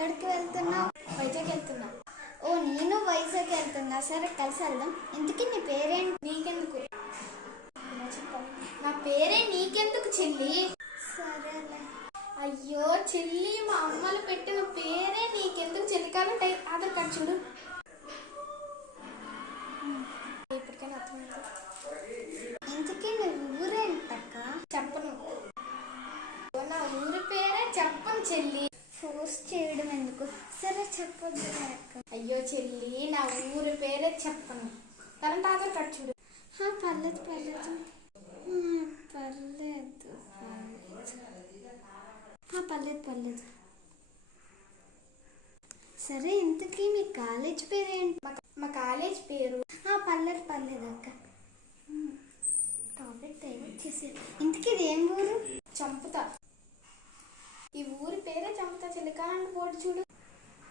ఎక్కడికి వెళ్తున్నావు? వైజాగ్ వెళ్తున్నా. ఓ, నేను వైజాగ్ వెళ్తున్నా. సరే, కలిసి వెళ్దాం. ఇంతకీ నీ పేరేంటి? నీకెందుకు? నా పేరే నీకెందుకు చెల్లి? సరేలే. అయ్యో చెల్లి, మా అమ్మలు పెట్టిన పేరే నీకెందుకు చెల్లి. కాబట్టి ఆధార్ కార్డు చూడు. ఇప్పటికైనా అర్థమైంది. ఇంతకీ నీ ఊరేంటక్క? చెప్పను. నా ఊరి పేరే చెప్పను చెల్లి. ఫోర్స్ చేయడం ఎందుకు? సరే, చెప్పొద్దు అక్క. అయ్యో చెల్లి, నా ఊరి పేరే చెప్పను. కరెంట్ ఆధార్ కార్డు చూడు. పర్లేదు పర్లేదు పర్లేదు పర్లేదు. సరే, ఇంతకీ మీ కాలేజ్ పేరేంటి? మా కాలేజ్ పేరు పర్లేదు పర్లేదు అక్క. టాబ్లెట్ వచ్చేసి. ఇంతకీ ఇది ఏం ఊరు? చంపుతా. ఈ ఊరి పేరే చంపుతా చెల్లి. కరెంట్ బోర్డు చూడు.